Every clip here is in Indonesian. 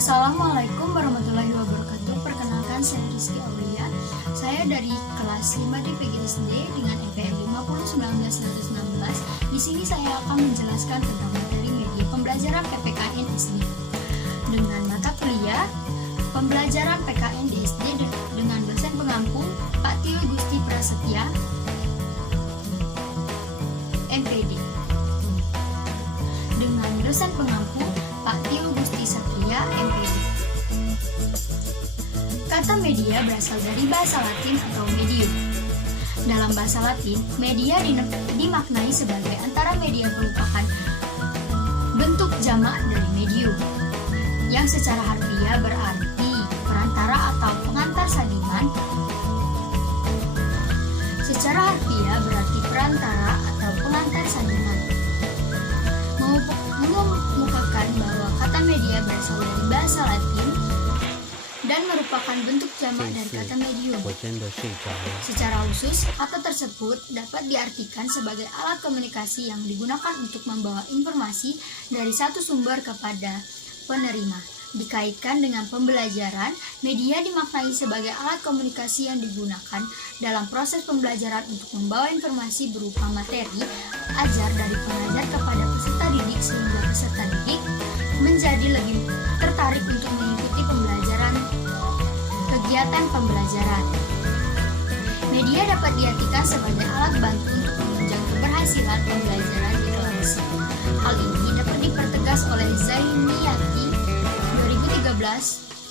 Assalamualaikum warahmatullahi wabarakatuh. Perkenalkan, saya Rizky Aulia. Saya dari kelas 5 di PGSD dengan EPM 501916. Di sini saya akan menjelaskan tentang materi media pembelajaran PPKN SD. Dengan mata kuliah pembelajaran PKN di SD dengan dosen pengampu Pak Tio Gusti Prasetya, MPD. Dengan dosen pengampu Pak Tio Gusti Satria, MPD. Kata media berasal dari bahasa Latin atau medium. Dalam bahasa Latin, media dimaknai sebagai antara media yang merupakan bentuk jamak dari medium, yang secara harfiah berarti perantara atau pengantar sadiman. Secara harfiah berarti perantara atau pengantar sadiman. Mengemukakan bahwa kata media berasal dari bahasa Latin dan merupakan bentuk jamak dari kata medium. Secara khusus, kata tersebut dapat diartikan sebagai alat komunikasi yang digunakan untuk membawa informasi dari satu sumber kepada penerima. Dikaitkan dengan pembelajaran, media dimaknai sebagai alat komunikasi yang digunakan dalam proses pembelajaran untuk membawa informasi berupa materi ajar dari pengajar kepada peserta didik, sehingga peserta didik menjadi lebih tertarik untuk mengikuti kegiatan pembelajaran. Media dapat diartikan sebagai alat bantu untuk menunjang keberhasilan pembelajaran di kelas. Hal ini dapat dipertegas oleh Zainiyati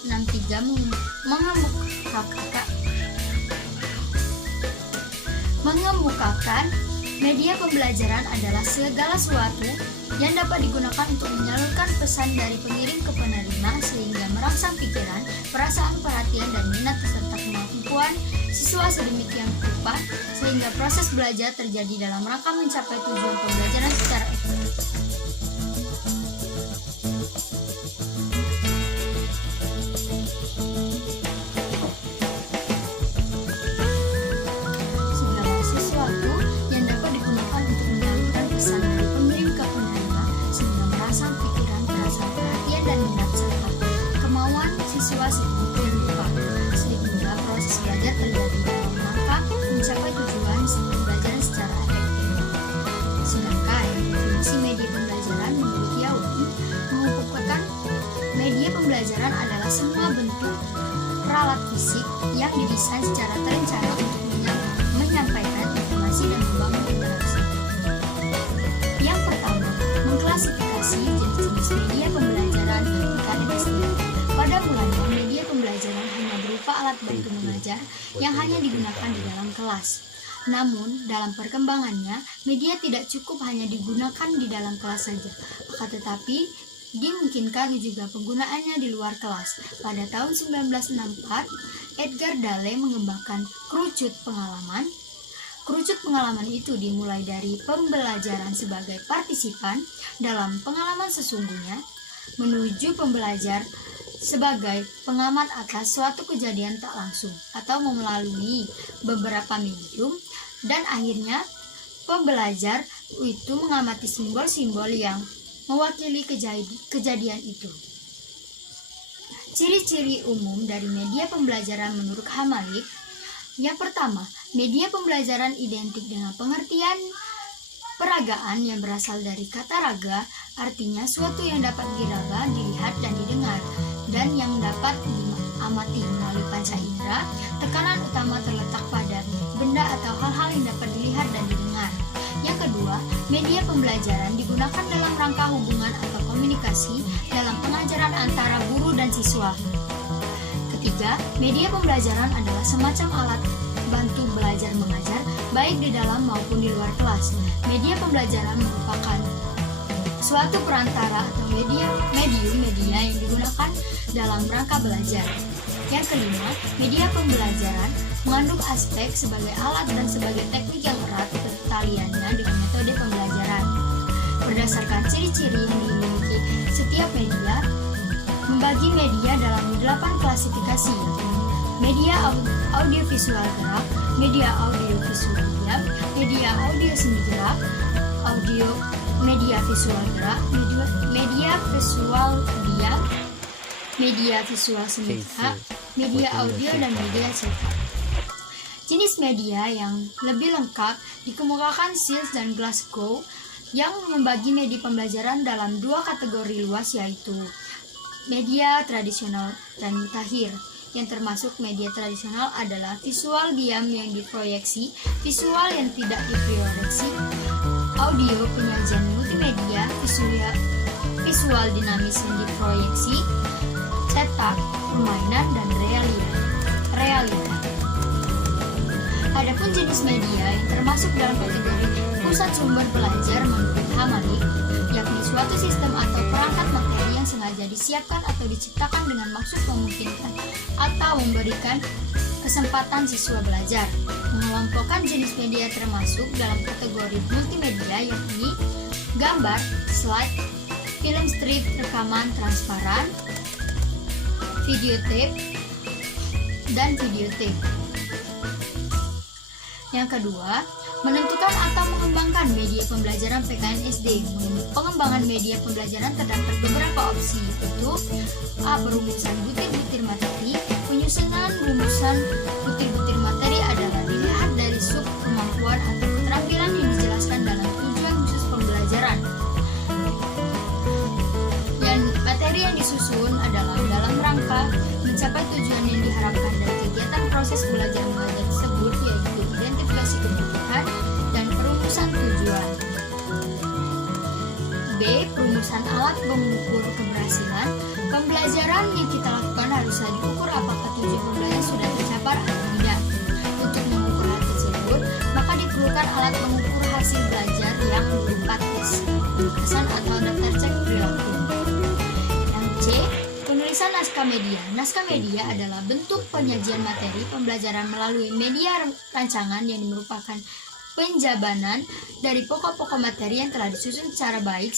2013-63 mengemukakan media pembelajaran adalah segala sesuatu yang dapat digunakan untuk menyalurkan pesan dari pengirim ke penerima sehingga merangsang pikiran, perasaan, perhatian, dan minat serta kemampuan siswa sedemikian rupa sehingga proses belajar terjadi dalam rangka mencapai tujuan pembelajaran secara efektif. Sehingga proses belajar terjadi dalam rangka mencapai tujuan pembelajaran secara efektif. Sedangkan definisi media pembelajaran menurut Yaudi mengukuhkan media pembelajaran adalah semua bentuk peralat fisik yang didesain secara terencana untuk menyampaikan informasi dan membangun interaksi. Yang pertama, mengklasifikasi jenis-jenis media pembelajaran di KDSD. Pada mulanya, media pembelajaran hanya berupa alat bantu mengajar yang hanya digunakan di dalam kelas. Namun, dalam perkembangannya, media tidak cukup hanya digunakan di dalam kelas saja, akan tetapi dimungkinkan juga penggunaannya di luar kelas. Pada tahun 1964, Edgar Dale mengembangkan kerucut pengalaman. Kerucut pengalaman itu dimulai dari pembelajaran sebagai partisipan dalam pengalaman sesungguhnya, menuju pembelajar sebagai pengamat atas suatu kejadian tak langsung atau melalui beberapa medium, dan akhirnya pembelajar itu mengamati simbol-simbol yang mewakili kejadian itu. Ciri-ciri umum dari media pembelajaran menurut Hamalik. Yang pertama, media pembelajaran identik dengan pengertian peragaan yang berasal dari kata raga, artinya suatu yang dapat diraba, dilihat, dan didengar, dan yang dapat diamati melalui panca indera. Tekanan utama terletak pada benda atau hal-hal yang dapat dilihat dan didengar. Yang kedua, media pembelajaran digunakan dalam rangka hubungan atau komunikasi dalam pengajaran antara guru dan siswa. Ketiga, media pembelajaran adalah semacam alat bantu belajar mengajar, baik di dalam maupun di luar kelas. Media pembelajaran merupakan suatu perantara atau medium yang digunakan dalam rangka belajar. Yang kelima, media pembelajaran mengandung aspek sebagai alat dan sebagai teknik yang erat pertaliannya dengan metode pembelajaran. Berdasarkan ciri-ciri yang dimiliki setiap media, membagi media dalam 8 klasifikasi, yaitu media audiovisual gerak, media audiovisual diam, media audio semi gerak, media visual gerak, media visual diam, media visual semesta, media audio, dan media cetak. Jenis media yang lebih lengkap dikemukakan Shields dan Glasgow yang membagi media pembelajaran dalam dua kategori luas, yaitu media tradisional dan mutakhir. Yang termasuk media tradisional adalah visual diam yang diproyeksi, visual yang tidak diproyeksi, audio penyajian multimedia, visual dinamis yang diproyeksi, cetak, permainan, dan realita. Adapun jenis media yang termasuk dalam kategori pusat sumber belajar menurut Hamalik, yakni suatu sistem atau perangkat materi yang sengaja disiapkan atau diciptakan dengan maksud memungkinkan atau memberikan kesempatan siswa belajar. Mengelompokkan jenis media termasuk dalam kategori multimedia, yakni gambar, slide, film strip, rekaman transparan, videotape, dan videotape. Yang kedua, menentukan atau mengembangkan media pembelajaran PKN SD. Pengembangan media pembelajaran terdapat beberapa opsi, yaitu A. Perumusan butir-butir materi. Penyusunan rumusan butir-butir materi adalah dilihat dari sub kemampuan atau keterampilan yang dijelaskan dalam tujuan khusus pembelajaran. Dan materi yang disusun adalah dalam rangka mencapai tujuan yang diharapkan dari kegiatan proses belajar mengajar tersebut, yaitu identifikasi kebutuhan dan perumusan tujuan. B. Perumusan alat pengukur keberhasilan. Pembelajaran yang kita lakukan haruslah diukur apakah tujuan pembelajaran sudah tercapai atau tidak. Untuk mengukur hal tersebut, maka diperlukan alat pengukur hasil belajar yang berupa tes, pesan atau daftar cek perilaku. Yang C. Penulisan naskah media. Naskah media adalah bentuk penyajian materi pembelajaran melalui media rancangan yang merupakan penjabaran dari pokok-pokok materi yang telah disusun secara baik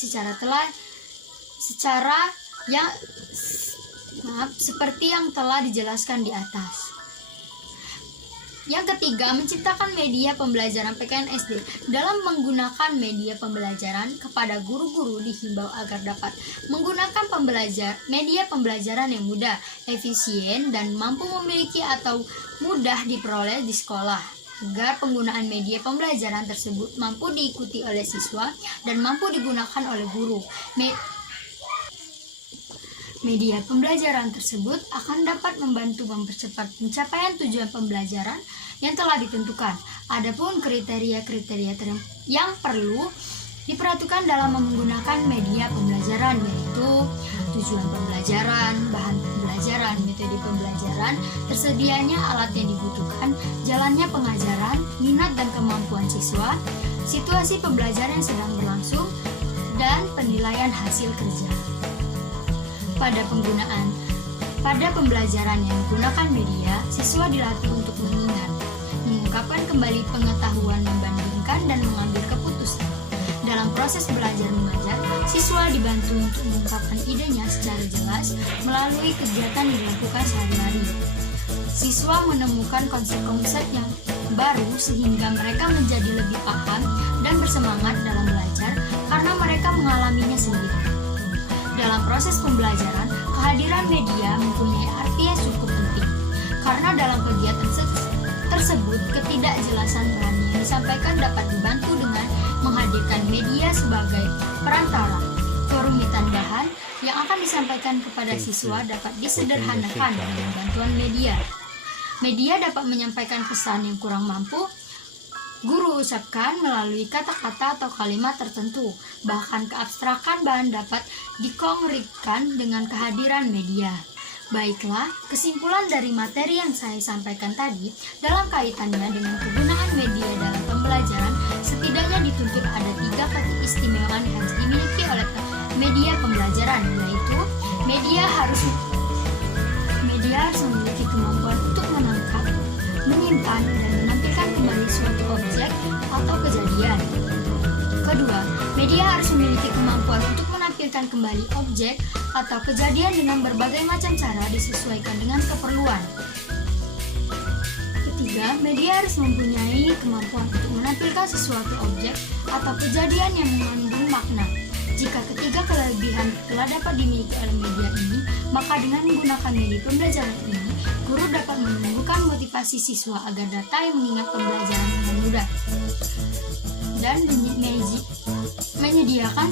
seperti yang telah dijelaskan di atas. Yang ketiga, menciptakan media pembelajaran PKN SD. Dalam menggunakan media pembelajaran, kepada guru-guru dihimbau agar dapat menggunakan media pembelajaran yang mudah, efisien, dan mampu memiliki atau mudah diperoleh di sekolah, agar penggunaan media pembelajaran tersebut mampu diikuti oleh siswa dan mampu digunakan oleh guru. Media pembelajaran tersebut akan dapat membantu mempercepat pencapaian tujuan pembelajaran yang telah ditentukan. Adapun kriteria-kriteria yang perlu diperhatikan dalam menggunakan media pembelajaran, yaitu tujuan pembelajaran, bahan pembelajaran, metode pembelajaran, tersedianya alat yang dibutuhkan, jalannya pengajaran, minat dan kemampuan siswa, situasi pembelajaran yang sedang berlangsung, dan penilaian hasil kerja. Pada pembelajaran yang menggunakan media, siswa dilatih untuk mengingat, mengungkapkan kembali pengetahuan, membandingkan, dan mengambil keputusan. Dalam proses belajar mengajar, siswa dibantu untuk mengungkapkan idenya secara jelas melalui kegiatan yang dilakukan sehari-hari. Siswa menemukan konsep-konsep yang baru sehingga mereka menjadi lebih paham dan bersemangat dalam belajar karena mereka mengalaminya sendiri. Dalam proses pembelajaran, kehadiran media mempunyai arti yang cukup penting, karena dalam kegiatan tersebut ketidakjelasan bahan yang disampaikan dapat dibantu dengan menghadirkan media sebagai perantara. Kerumitan bahan yang akan disampaikan kepada siswa dapat disederhanakan dengan bantuan media. Media dapat menyampaikan pesan yang kurang mampu guru ucapkan melalui kata-kata atau kalimat tertentu. Bahkan keabstrakan bahan dapat dikonkretkan dengan kehadiran media. Baiklah, kesimpulan dari materi yang saya sampaikan tadi dalam kaitannya dengan kegunaan media dalam pembelajaran, setidaknya dituntut ada 3 keistimewaan yang harus dimiliki oleh media pembelajaran, yaitu media harus memiliki kemampuan untuk menangkap, menyimpan, dan menampilkan kembali suatu objek atau kejadian. Kedua, media harus memiliki kemampuan untuk menampilkan kembali objek atau kejadian dengan berbagai macam cara disesuaikan dengan keperluan. Ketiga, media harus mempunyai kemampuan untuk menampilkan sesuatu objek atau kejadian yang mengandung makna. Jika ketiga kelebihan telah dapat dimiliki oleh media ini, maka dengan menggunakan media pembelajaran ini, guru dapat menumbuhkan motivasi siswa agar dapat mengingat pembelajaran dengan mudah dan menyediakan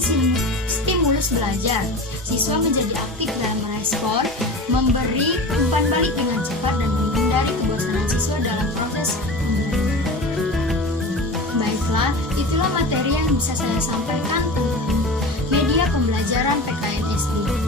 stimulus belajar. Siswa menjadi aktif dalam merespon, memberi umpan balik dengan cepat, dan menghindari kebosanan siswa dalam proses pembelajaran. Baiklah, itulah materi yang bisa saya sampaikan tentang media pembelajaran PKN SD.